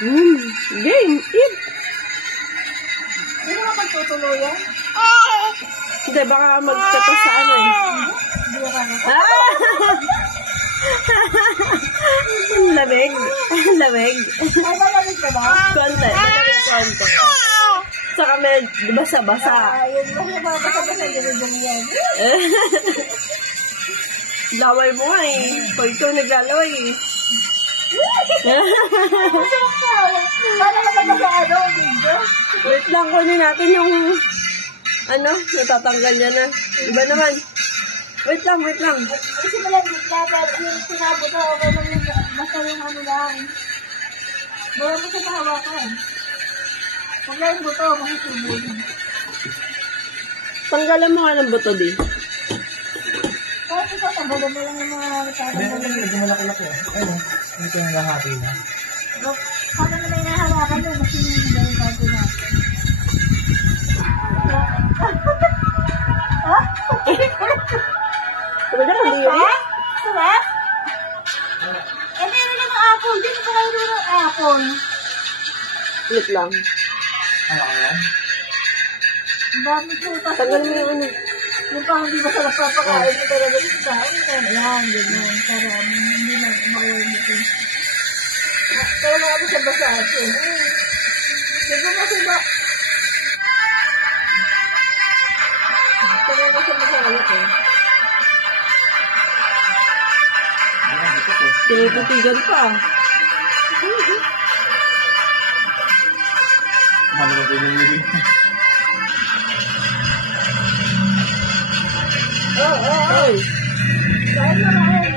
Game. Eat. Hindi mo magtutuluyan? Hindi, baka magtapos sa ano eh. Lamig. Lamig. Ay, malamig ka ba? Konti. Konti. Saka may basa-basa. Yun ba? Basa-basa yung yan. Lawal mo nga eh. Pag ikaw naglalaway eh. Paano naman ba sa ano? Wait lang, kunin natin yung ano, natatanggal niya na. Iba naman. Wait lang. Kasi malamig ka, yung sinabot ako naman yung basta yung ano lang. Bawa mo siya mahawakan. Pag lang yung buto, makisubo yun. Tanggalan mo nga ng buto di. Kahit isa, tanggalan mo lang yung mga tatanggalan. Medyo malaki-laki. Ayun, ito yung lahati na. Paano na may nahawakan yun? Mas yung delikado natin. Talaga, hindi yun. Sarap? Eh, meron yung apple. Di ba kayo ng apple? Wait lang. Ano ka yan? Ang dami ko. Tanggal mo yung ano. Yung parang hindi masarap papakain ko talaga sa kain. Ayan, ganyan. Para hindi na makuha ito. Talaga ako sa basa ito. Diba kasi ba? Talaga sa masalat eh. Ayan, dito po. Tinititigan pa. Ano ba pinili? Ay! Kain na lang.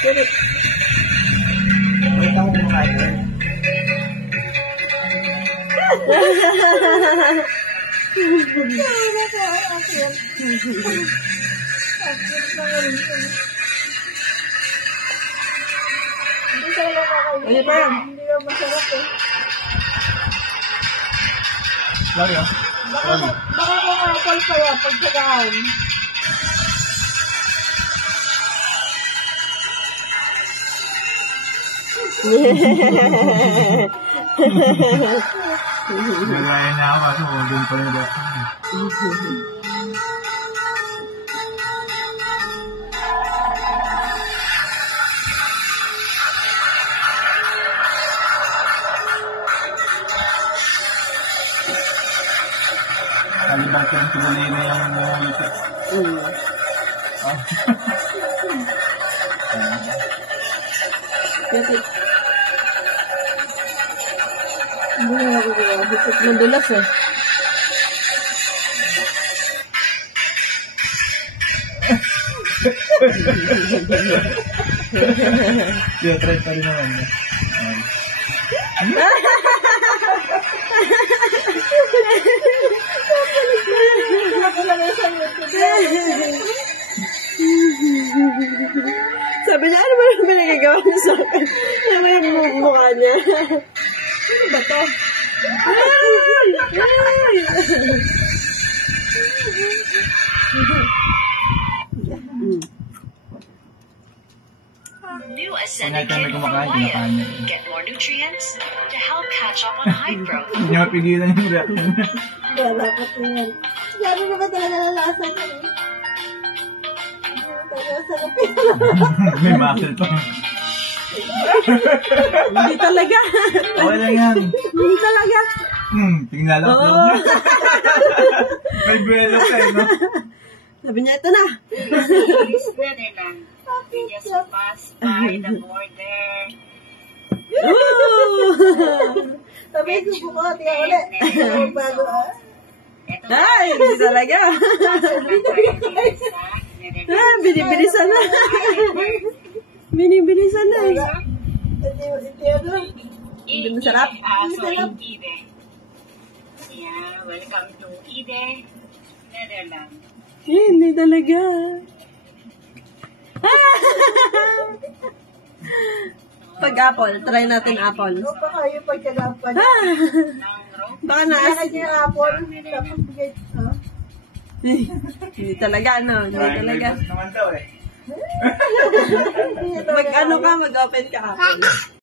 Ganit. Wait ako kumakain yan. Hindi pa yan. Hindi na masarap eh. Lagi ah. Baka kung apple pa yan pag sagahan. Nagayan na ako kasi doon pa rin ako. Kalibang ko yung tuloy na yung mga Kasi, hindi na ako kaya. Bukot madulas eh. Yo, try pa rin naman. Sabi niya, ano ba yung pinagagawa niya sa akin? Ano ba yung mukha niya? Ano ba to? New Kaya Ascended kami Kit kumakain, from Wyeth. kinakain niya. Get more nutrients to help catch up on height growth. Hindi niya mapigilan yung reaction. Wala pa po yan. Sabi naman talaga nalasa ko eh. Talaga sarap yun. May muscle pa. Hindi talaga. Okay lang yan. Hindi talaga. Tingnan lang. Oo. May buwelo pa eh, no? Sabi niya, ito na. Netherlands. We just passed by the border. Sabi ko po, tiya ulit. Bago ah. Ay, hindi talaga. Binibilisan na. Binibilisan na. Hindi masarap. Masarap. Yeah, welcome to Ide, Netherlands. Hindi talaga. Pag apple, try natin apple. Ano pa kayo pagkagapan? Baka naas. Kaya niya apple. Tapos bigay. Hindi talaga, no? Hindi talaga. Naman daw eh. Mag-ano ka, mag-open ka apple.